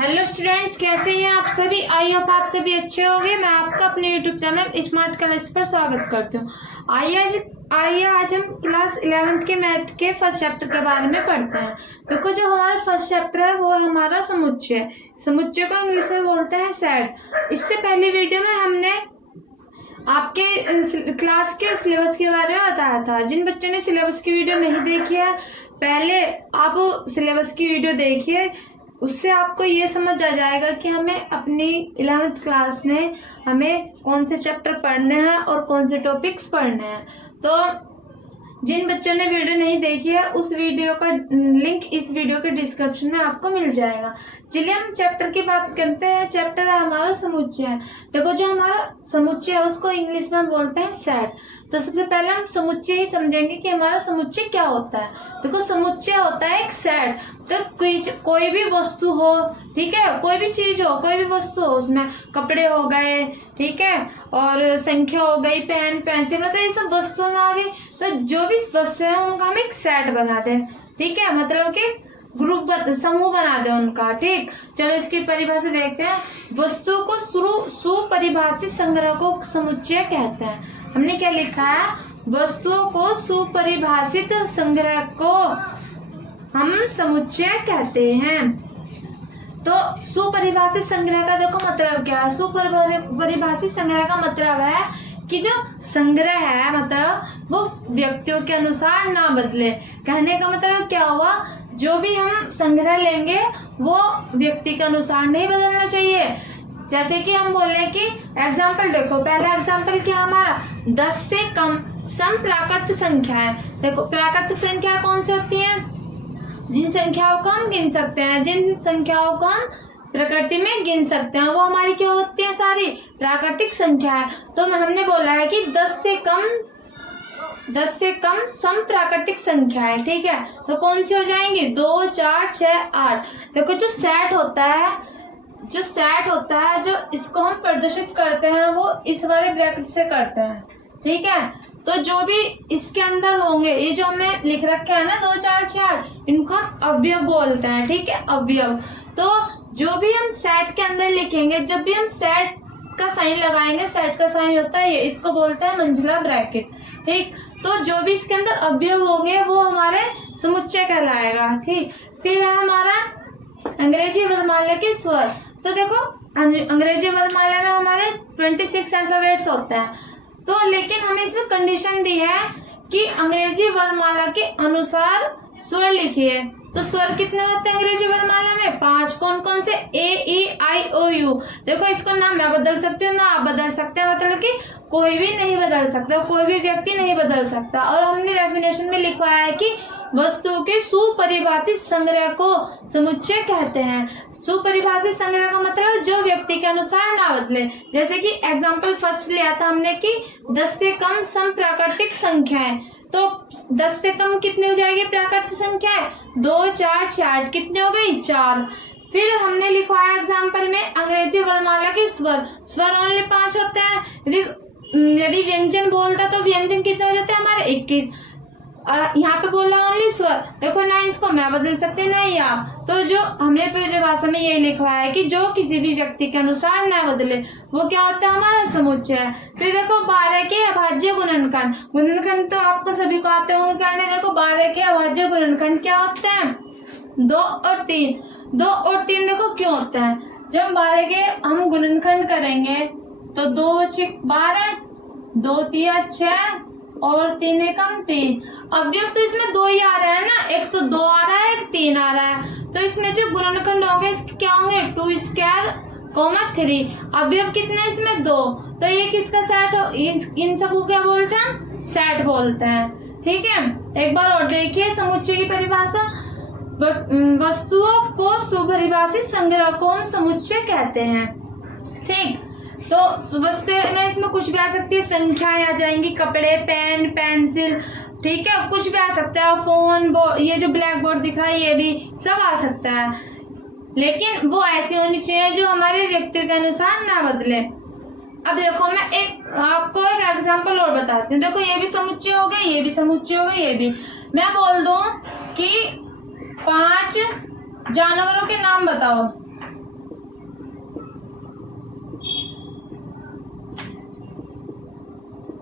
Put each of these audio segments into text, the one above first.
Hello students, कैसे हैं आप सभी। आई होप आप सभी अच्छे होंगे। मैं आपका अपने यूट्यूब चैनल स्मार्ट क्लास पर स्वागत करती हूँ। आइए आज हम क्लास 11th के मैथ के फर्स्ट चैप्टर के बारे में पढ़ते हैं। देखो, जो हमारा फर्स्ट चैप्टर है वो है हमारा समुच्चय। समुच्चय को इंग्लिश में बोलते हैं सेट। इससे पहले वीडियो में हमने आपके क्लास के सिलेबस के बारे में बताया था। जिन बच्चों ने सिलेबस की वीडियो नहीं देखी है, पहले आप सिलेबस की वीडियो देखिए, उससे आपको ये समझ आ जाएगा कि हमें अपनी 11th क्लास में हमें कौन से चैप्टर पढ़ने हैं और कौन से टॉपिक्स पढ़ने हैं। तो जिन बच्चों ने वीडियो नहीं देखी है, उस वीडियो का लिंक इस वीडियो के डिस्क्रिप्शन में आपको मिल जाएगा। चलिए हम चैप्टर की बात करते हैं। चैप्टर है हमारा समुच्चय। देखो, जो हमारा समुच्चय है उसको इंग्लिश में बोलते हैं सेट। तो सबसे पहले हम समुच्चय ही समझेंगे कि हमारा समुच्चय क्या होता है। देखो, समुच्चय होता है एक सेट। तो कोई भी वस्तु हो, ठीक है, कोई भी चीज हो, कोई भी वस्तु हो, उसमें कपड़े हो गए, ठीक है, और संख्या हो गई, पेन पेंसिल, मतलब ये सब वस्तुएं आ गई। तो जो भी वस्तु है उनका हम एक सेट बना दें, ठीक है, मतलब कि ग्रुप समूह बना दे उनका। ठीक, चलो इसकी परिभाषा देखते हैं। वस्तु को सुपरिभाषित संग्रह को समुच्चय कहते हैं। हमने क्या लिखा है, वस्तुओं को सुपरिभाषित संग्रह को हम समुच्चय कहते हैं। तो सुपरिभाषित संग्रह का देखो मतलब क्या है। सुपरिभाषित संग्रह का मतलब है कि जो संग्रह है मतलब वो व्यक्तियों के अनुसार ना बदले। कहने का मतलब क्या हुआ, जो भी हम संग्रह लेंगे वो व्यक्ति के अनुसार नहीं बदलना चाहिए। जैसे कि हम बोले कि एग्जाम्पल देखो, पहला एग्जाम्पल क्या हमारा, 10 से कम सम प्राकृतिक संख्या है। देखो, प्राकृतिक संख्या कौन सी होती है, जिन संख्याओं को हम गिन सकते हैं, जिन संख्याओं को हम प्रकृति में गिन सकते हैं, वो हमारी क्या होती है, सारी प्राकृतिक संख्या है। तो हमने बोला है कि 10 से कम सम प्राकृतिक संख्या है, ठीक है। तो कौन सी हो जाएंगी, 2, 4, 6, 8। देखो, जो सेट होता है, जो इसको हम प्रदर्शित करते हैं वो इस वाले ब्रैकेट से करते हैं, ठीक है। तो जो भी इसके अंदर होंगे, ये जो हमने लिख रखे हैं ना 2, 4, 6, 8, इनको हम अवयव बोलते हैं, ठीक है, अवयव। तो जो भी हम सेट के अंदर लिखेंगे, जब भी हम सेट का साइन लगाएंगे, सेट का साइन होता है ये, इसको बोलते हैं मंझला ब्रैकेट, ठीक। तो जो भी इसके अंदर अवयव होंगे वो हमारे समुच्चय कहलाएगा, ठीक। फिर है हमारा अंग्रेजी वर्णमाला के स्वर। तो देखो, अंग्रेजी वर्णमाला में हमारे 26 अल्फाबेट्स होते हैं। तो लेकिन हमें इसमें कंडीशन दी है कि अंग्रेजी वर्णमाला के अनुसार स्वर लिखिए। तो स्वर कितने होते हैं अंग्रेजी वर्णमाला में, 5। कौन कौन से, A-E-I-O-U। देखो, इसको ना मैं बदल सकती हूँ ना आप बदल सकते हैं, मतलब कि कोई भी नहीं बदल सकता, कोई भी व्यक्ति नहीं बदल सकता। और हमने डेफिनेशन में लिखवाया है कि वस्तुओं के सुपरिभाषित संग्रह को समुच्चय कहते हैं। सुपरिभाषित संग्रह का मतलब जो व्यक्ति के अनुसार ना बदले। जैसे कि एग्जाम्पल फर्स्ट लिया था हमने कि 10 से कम सम प्राकृतिक संख्याएं। तो 10 से कम कितनी हो जाएगी प्राकृतिक संख्याएं, 2, 4, 6, कितने हो गई, 4। फिर हमने लिखवाया एग्जाम्पल में अंग्रेजी वर्णमाला के स्वर ओनली 5 होते हैं। यदि व्यंजन बोलता तो व्यंजन कितने हो जाते हैं हमारे, 21। और यहाँ पे बोला ओनली स्वर। देखो, ना इसको मैं बदल सकते ना ही आप। तो जो हमने परिभाषा में ये लिखवाया है कि जो किसी भी व्यक्ति के अनुसार ना बदले, वो क्या होता है, हमारा समुच्चय। फिर देखो, 12 के अभाज्य गुणनखंड। गुणनखंड तो आपको सभी को आते होंगे करने। देखो, 12 के अभाज्य गुणनखंड क्या होते हैं, 2 और 3। 2 और 3 देखो क्यों होते हैं। जब 12 के हम गुणनखंड करेंगे तो 2 × 12, 2 × 3 = 6 और 3 × 3। अवयव तो इसमें 2 ही आ रहा है ना, एक तो 2 आ रहा है, एक 3 आ रहा है। तो इसमें जो गुणनखंड होंगे इसके क्या होंगे, 2² 3। अवयव कितने इसमें, 2। तो ये किसका सेट हो, इन सब को क्या बोलते हैं हम, सेट बोलते हैं, ठीक है। एक बार और देखिए समुच्चय की परिभाषा। वस्तुओं को सुपरिभाषित संग्रह को हम समुच्चय कहते हैं, ठीक। तो वस्तु में इसमें कुछ भी आ सकती है, संख्याएं आ जाएंगी, कपड़े, पेन पेंसिल, ठीक है, कुछ भी आ सकता है, फोन, बोर्ड, ये जो ब्लैक बोर्ड दिख रहा है ये भी सब आ सकता है। लेकिन वो ऐसी होनी चाहिए जो हमारे व्यक्ति के अनुसार ना बदले। अब देखो, मैं आपको एक एग्जांपल और बताती हूँ। देखो, ये भी समुच्चय हो गया, ये भी समुच्चय हो गया, ये भी। मैं बोल दूं कि 5 जानवरों के नाम बताओ,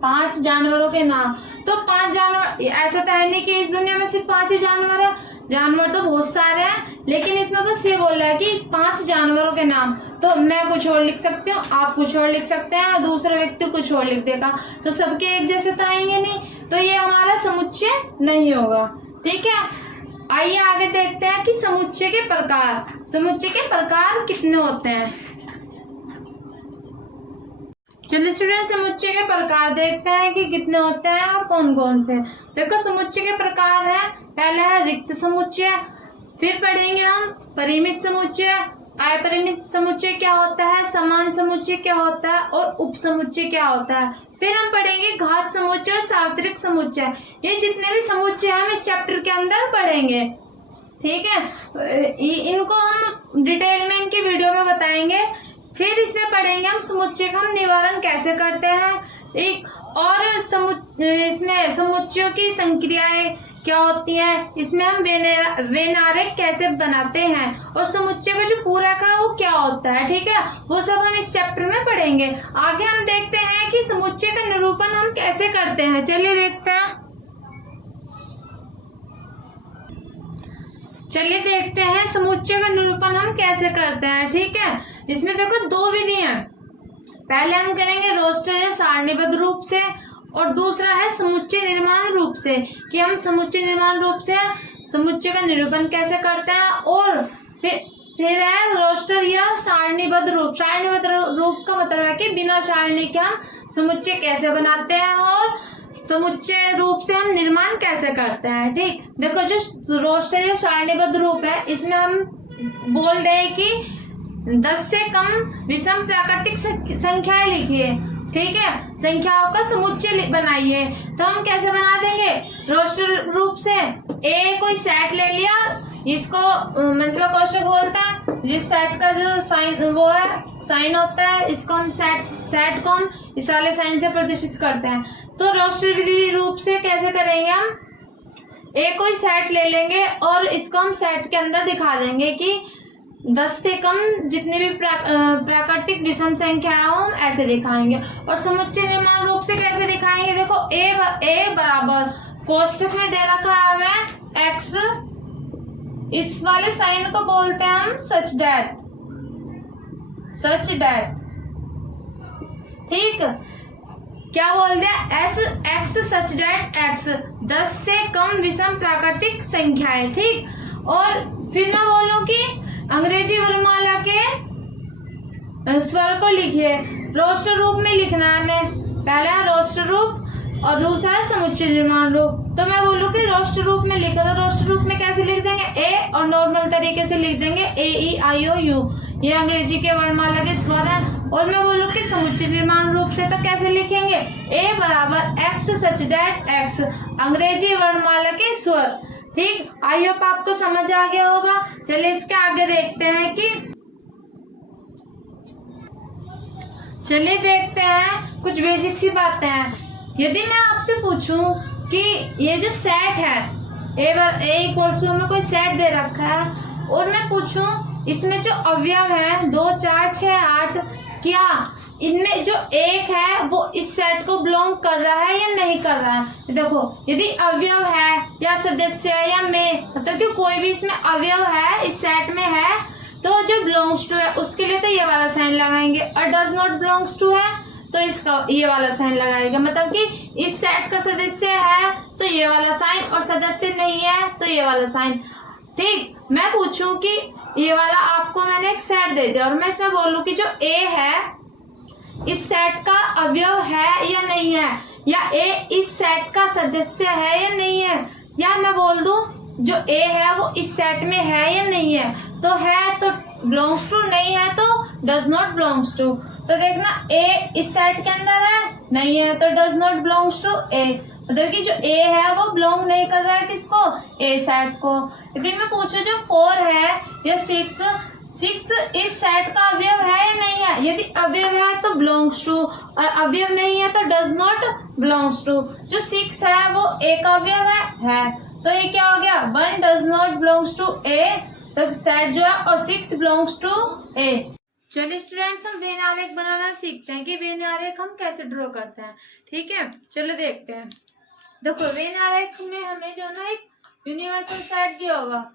5 जानवरों के नाम। तो 5 जानवर, ऐसा तो है नहीं कि इस दुनिया में सिर्फ 5 ही जानवर है, जानवर तो बहुत सारे हैं, लेकिन इसमें बस ये बोल रहा है कि 5 जानवरों के नाम। तो मैं कुछ और लिख सकती हूँ, आप कुछ और लिख सकते हैं, और दूसरा व्यक्ति कुछ और लिख देगा, तो सबके एक जैसे तो आएंगे नहीं, तो ये हमारा समुच्चय नहीं होगा। ठीक है, आइए आगे देखते हैं कि समुच्चय के प्रकार। समुच्चय के प्रकार कितने होते हैं। चलिए स्टूडेंट, समुच्चय के प्रकार देखते हैं कि कितने होते हैं और कौन कौन से। देखो समुच्चय के प्रकार है, पहले है रिक्त समुच्चय, फिर पढ़ेंगे हम परिमित समुच्चय, अपरिमित समुच्चय क्या होता है, समान समुच्चय क्या होता है, और उप समुच्चय क्या होता है। फिर हम पढ़ेंगे घात समुच्चय और सार्वत्रिक समुच्चय। ये जितने भी समुच्चय हम इस चैप्टर के अंदर पढ़ेंगे। ठीक है, इनको हम डिटेल में इनकी वीडियो में बताएंगे। फिर इसमें पढ़ेंगे हम समुच्चय का हम निवारण कैसे करते हैं, एक और इसमें समुच्चयों की संक्रियाएं क्या होती हैं, इसमें हम वेनारेक कैसे बनाते हैं, और समुच्चय का जो पूरक है वो क्या होता है। ठीक है, वो सब हम इस चैप्टर में पढ़ेंगे। आगे हम देखते हैं कि समुच्चय का निरूपण हम कैसे करते हैं। चलिए देखते हैं समुच्चय का निरूपण हम कैसे करते हैं। ठीक है, इसमें देखो 2 विधि हैं। पहले हम करेंगे रोस्टर या सारणीबद्ध रूप से, और दूसरा है समुच्चय निर्माण रूप से, कि हम समुच्चय निर्माण रूप से समुच्चय का निरूपण कैसे करते हैं। और फिर है रोस्टर या सारणीबद्ध रूप। सारणीबद्ध रूप का मतलब है कि बिना सारणी के हम समुच्चय कैसे बनाते हैं, और समुच्चय रूप से हम निर्माण कैसे करते हैं। ठीक, देखो जो रोस्टर या सारणीबद्ध रूप है, इसमें हम बोल रहे हैं कि 10 से कम विषम प्राकृतिक संख्याएं लिखिए। ठीक है, संख्याओं का समुच्चय बनाइए। तो हम कैसे बना देंगे, रोस्टर रूप से ए कोई सेट ले लिया, इसको मतलब कोष्टक बोलता है, जिस सेट का जो साइन वो है साइन होता है, इसको हम सेट को हम इस वाले साइन से प्रदर्शित करते हैं। तो रोस्टर विधि रूप से कैसे करेंगे, हम ए कोई सेट ले लेंगे और इसको हम सेट के अंदर दिखा देंगे कि 10 से कम जितनी भी प्राकृतिक विषम संख्या हम ऐसे दिखाएंगे। और समुच्चय निर्माण रूप से कैसे दिखाएंगे, देखो ए बराबर कोष्टक में दे रखा है हमें एक्स, इस वाले साइन को बोलते हैं हम सच डैट। ठीक, क्या बोल दिया, एक्स सच डैट एक्स 10 से कम विषम प्राकृतिक संख्याएं। ठीक, और फिर मैं बोलूं कि अंग्रेजी वर्णमाला के स्वर को लिखिए। रोस्टर रूप में लिखना है हमें, पहला है रोस्टर रूप और दूसरा है समुच्चय निर्माण रूप। तो मैं बोलूँ कि रोस्टर रूप में लिखो, तो रोस्टर रूप में कैसे लिख देंगे, ए और नॉर्मल तरीके से लिख देंगे AEIOU, ये अंग्रेजी के वर्णमाला के स्वर है। और मैं बोलूँ कि समुच्चय निर्माण रूप से तो कैसे लिखेंगे, ए बराबर एक्स सच डैट एक्स, अंग्रेजी वर्णमाला के स्वर। ठीक, आई होप आपको समझ आ गया होगा। चलिए इसके आगे देखते हैं कुछ बेसिक सी बातें हैं। यदि मैं आपसे पूछूं कि ये जो सेट है ए इक्वल्स टू में कोई सेट दे रखा है, और मैं पूछूं इसमें जो अवयव है 2 4 6 8, क्या इनमें जो एक है वो इस सेट को बिलोंग कर रहा है या नहीं कर रहा है। देखो यदि अवयव है या सदस्य है या में, मतलब कि कोई भी इसमें अवयव है इस सेट में है, तो जो बिलोंग्स टू है उसके लिए तो ये वाला साइन लगाएंगे, और डज नॉट बिलोंग्स टू है तो इसका ये वाला साइन लगाएगा। मतलब कि इस सेट का सदस्य है तो ये वाला साइन, और सदस्य नहीं है तो ये वाला साइन। ठीक, मैं पूछूं कि ये वाला आपको मैंने एक सेट दे दिया और मैं इसमें बोलूं कि जो ए है इस सेट का अवयव है या नहीं है, या ए इस सेट का सदस्य है या नहीं है, या मैं बोल दूं जो ए है वो इस सेट में है या नहीं है, तो है तो बिलोंग्स टू, नहीं है तो डज नॉट बिलोंग्स टू। तो देखना ए इस सेट के अंदर है, नहीं है तो डज नॉट बिलोंग्स टू ए, मतलब कि जो ए है वो बिलोंग नहीं कर रहा है किसको, ए सेट को। यदि मैं पूछूं जो 4 है या 6 इस सेट का अवयव है या नहीं है, यदि अवयव है तो बिलोंग्स टू, और अवयव नहीं है तो डज नॉट बिलोंग्स टू। जो 6 है वो ए का अवयव है, तो ये क्या हो गया, 1 डज नॉट बिलोंग्स टू ए, तो सेट जो है और 6 बिलोंग्स टू ए। चलिए स्टूडेंट्स, हम वेन आरेख बनाना सीखते हैं कि वेन आरेख हम कैसे ड्रॉ करते हैं। ठीक है, चलो देखते हैं। देखो, वेन आरेख में हमें जो ना एक यूनिवर्सल सेट दिया होगा,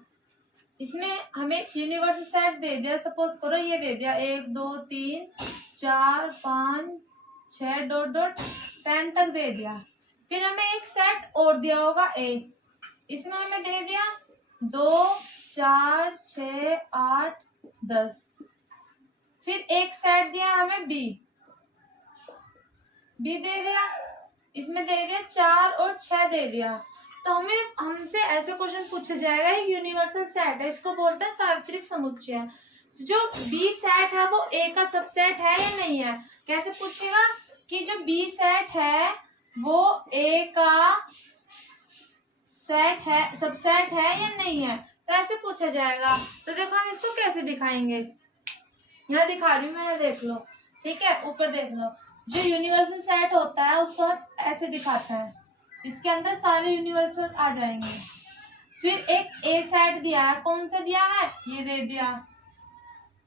इसमें हमें यूनिवर्सल सेट दे दिया। सपोज करो ये दे दिया 1 2 3 4 5 6 डॉट डॉट 10 तक दे दिया। फिर हमें एक सेट और दिया होगा ए, इसमें हमें दे दिया 2 4 6 8 10। फिर एक सेट दिया हमें बी दे दिया, इसमें दे दिया 4 और 6 दे दिया। तो हमें हमसे ऐसे क्वेश्चन पूछा जाएगा, एक यूनिवर्सल सेट है, इसको बोलते हैं सार्वत्रिक समुच्चय। जो बी सेट है वो ए का सबसेट है या नहीं है। कैसे पूछेगा कि जो बी सेट है वो ए का सेट है, सबसेट है या नहीं है, तो ऐसे पूछा जाएगा। तो देखो हम इसको कैसे दिखाएंगे, यहाँ दिखा रही हूँ मैं, यहाँ देख लो। ठीक है, ऊपर देख लो। जो यूनिवर्सल सेट होता है उसको हम ऐसे दिखाते हैं, इसके अंदर सारे यूनिवर्सल आ जाएंगे। फिर एक ए सेट दिया है, कौन सा दिया है, ये दे दिया।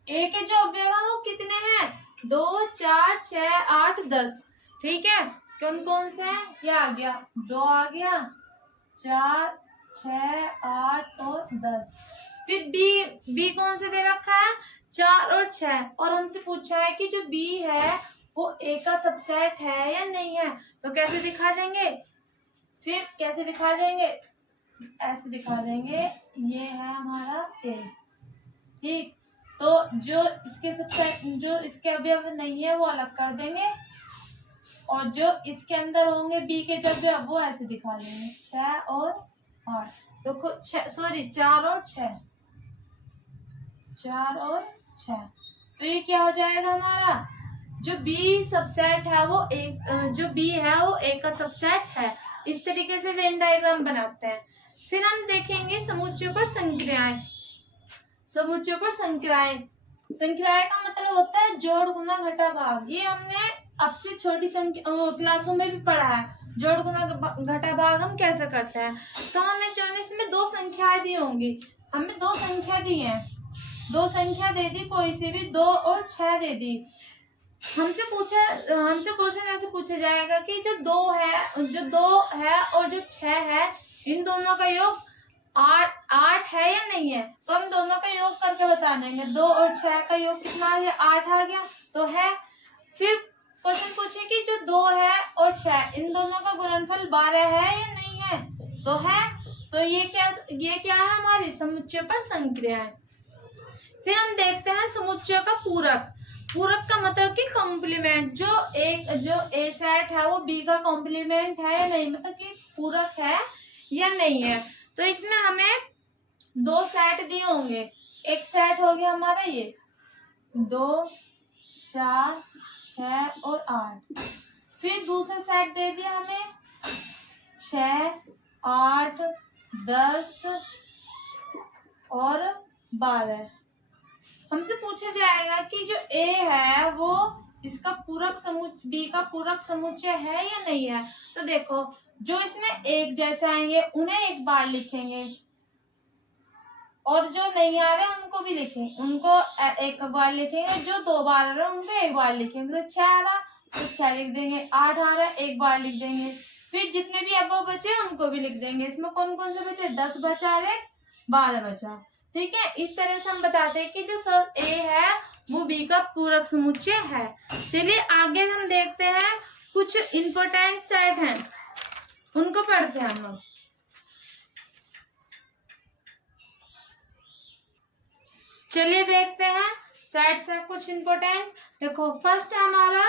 ए के जो अवयव है वो कितने हैं, 2 4 6 8 10। ठीक है, कौन कौन से हैं, ये आ गया 2 आ गया, 4 6 8 और 10। फिर बी कौन से दे रखा है, 4 और 6। और हमसे पूछा है कि जो बी है वो ए का सबसेट है या नहीं है। तो कैसे दिखा देंगे, फिर कैसे दिखा देंगे, ऐसे दिखा देंगे, ये है हमारा ए। ठीक, तो जो इसके सबसेट, जो इसके अवयव नहीं है वो अलग कर देंगे, और जो इसके अंदर होंगे बी के जब वो ऐसे दिखा देंगे 6 और 8। देखो 4 और 6, 4 और 6। तो ये क्या हो जाएगा हमारा, जो बी सबसेट है वो एक, जो बी है वो ए का सबसेट है। इस तरीके से वेन डायग्राम बनाते हैं। फिर हम देखेंगे समुच्चयों पर संक्रियाएं। समुच्चयों पर संक्रियाएं, संक्रियाएं का मतलब होता है जोड़ गुना घटा भाग। ये हमने अब से छोटी क्लासों में भी पढ़ा है, जोड़ गुना घटा भाग हम कैसे करते हैं। तो हमें जो इसमें 2 संख्याएं दी होंगी, हमें 2 संख्या दी है, 2 संख्या दे दी, कोई सी भी 2 और 6 दे दी। हमसे क्वेश्चन ऐसे पूछा जाएगा कि जो 2 है और जो 6 है, इन दोनों का योग 8 है या नहीं है। तो हम दोनों का योग करके बता देंगे, 2 और 6 का योग कितना आ गया, 8 आ गया, तो है। फिर क्वेश्चन पूछे कि जो 2 है और 6, इन दोनों का गुणनफल 12 है या नहीं है, तो है। तो ये क्या है, हमारी समुच्चय पर संक्रियाएं। फिर हम देखते हैं समुच्चय का पूरक। पूरक का मतलब कि कॉम्प्लीमेंट, जो ए सेट है वो बी का कॉम्प्लीमेंट है या नहीं, मतलब कि पूरक है या नहीं है। तो इसमें हमें 2 सेट दिए होंगे। एक सेट हो गया हमारा ये 2 4 6 और 8। फिर दूसरा सेट दे दिया हमें 6 8 10 और 12। हमसे पूछा जाएगा कि जो ए है वो इसका पूरक समुच्चय, बी का पूरक समुच्चय है या नहीं है। तो देखो, जो इसमें एक जैसे आएंगे उन्हें एक बार लिखेंगे, और जो नहीं आ रहे उनको भी लिखेंगे, उनको एक बार लिखेंगे, जो 2 बार आ रहे उनको एक बार लिखेंगे। तो 6 आ रहा तो 6 लिख देंगे, 8 आ रहा एक बार लिख देंगे। फिर जितने भी अब बचे उनको भी लिख देंगे। इसमें कौन कौन से बचे, 10 बचा और 12 बचा। ठीक है, इस तरह से हम बताते हैं कि जो ए है वो बी का पूरक समुच्चय है। चलिए आगे हम देखते हैं, कुछ इंपॉर्टेंट सेट हैं उनको पढ़ते हैं हम लोग। चलिए देखते हैं सेट्स है कुछ इंपॉर्टेंट। देखो, फर्स्ट है हमारा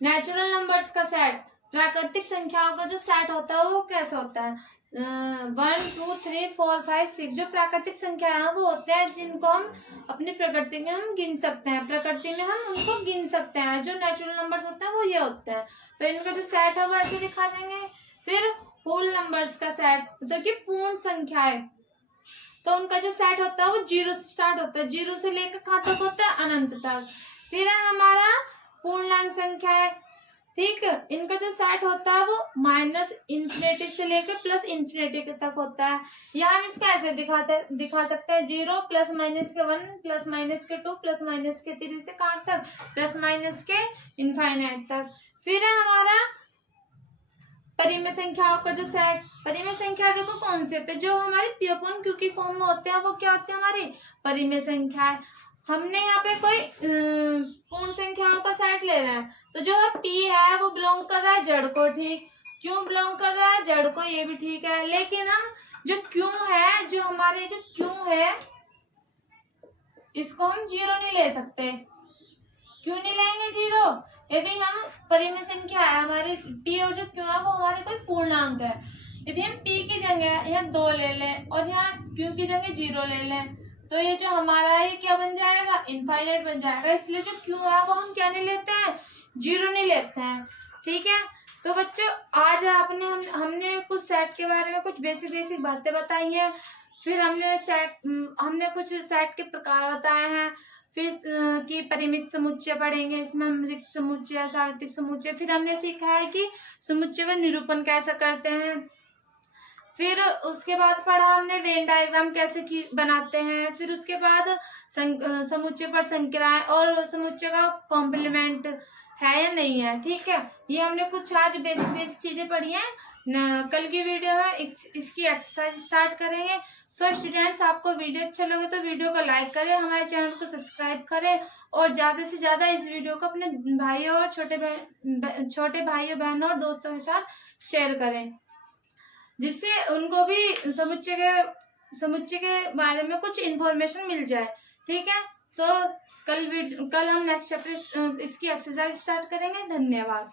नेचुरल नंबर्स का सेट। प्राकृतिक संख्याओं का जो सेट होता है वो कैसा होता है, 1 2 3 4 5 6। जो प्राकृतिक संख्याएं हैं वो होते हैं जिनको हम अपनी प्रकृति में हम गिन सकते हैं, प्रकृति में हम उनको गिन सकते हैं। जो नेचुरल नंबर्स होते हैं वो ये होते हैं। तो इनका जो सेट है वो ऐसे दिखा देंगे। फिर होल नंबर्स का सेट, मतलब कि पूर्ण संख्याएं, तो उनका जो सेट होता है वो 0 से स्टार्ट होता है, 0 से लेकर कहाँ तक होता है, अनंत तक। फिर है हमारा पूर्णांक संख्या है, ठीक है। इनका जो सेट होता है वो माइनस इन्फिनेटी से लेकर प्लस इन्फिनेटी तक होता है। यहाँ हम इसको ऐसे दिखा सकते हैं, 0 प्लस माइनस के 1 प्लस माइनस के 2 प्लस माइनस के 3 से कहाँ तक, प्लस माइनस के इनफाइनाइट तक। फिर है हमारा परिमेय संख्याओं का जो सेट। परिमेय संख्या देखो कौन से होते हैं, जो हमारे पी अपॉन क्यू की फॉर्म में होते हैं वो क्या होते हैं, हमारी परिमेय संख्या है। हमने यहाँ पे कोई पूर्ण संख्याओं का सेट ले रहा है, तो जो पी है वो बिलोंग कर रहा है जड़ को, ठीक। क्यों बिलोंग कर रहा है जड़ को, ये भी ठीक है। लेकिन हम जो क्यों है, जो हमारे जो क्यों है, इसको हम 0 नहीं ले सकते। क्यों नहीं लेंगे 0? यदि हम परिमेय संख्या है हमारे p और जो क्यों है वो हमारे कोई पूर्णांक है, यदि हम p की जगह यहाँ 2 ले लें और यहाँ q की जगह 0 ले लें, तो ये जो हमारा है ये क्या बन जाएगा, इनफाइनाइट बन जाएगा। इसलिए जो क्यों है वो हम क्या नहीं लेते हैं, 0 नहीं लेते हैं, ठीक है। तो बच्चों आज हमने कुछ सेट के बारे में कुछ बेसिक बातें बताई हैं। फिर हमने कुछ सेट के प्रकार बताए हैं। फिर की परिमित समुच्चय पढ़ेंगे, इसमें हम रिक्त समुच्चय, सार्वत्रिक समुच्चय। फिर हमने सीखा है कि समुच्चय का निरूपण कैसे करते हैं। फिर उसके बाद पढ़ा हमने वेन डायग्राम कैसे बनाते हैं। फिर उसके बाद समुच्चय पर संक्रियाएं और समुच्चय का कॉम्प्लीमेंट है या नहीं है, ठीक है। ये हमने कुछ आज बेसिक चीजें पढ़ी हैं। कल की वीडियो में इसकी एक्सरसाइज स्टार्ट करेंगे। सो स्टूडेंट्स, आपको वीडियो अच्छा लगे तो वीडियो को लाइक करें, हमारे चैनल को सब्सक्राइब करें और ज्यादा से ज्यादा इस वीडियो को अपने भाइयों और छोटे भाइयों बहनों और दोस्तों के साथ शेयर करें, जिससे उनको भी समुच्चय के बारे में कुछ इन्फॉर्मेशन मिल जाए, ठीक है। सो कल हम नेक्स्ट चैप्टर इसकी एक्सरसाइज स्टार्ट करेंगे। धन्यवाद।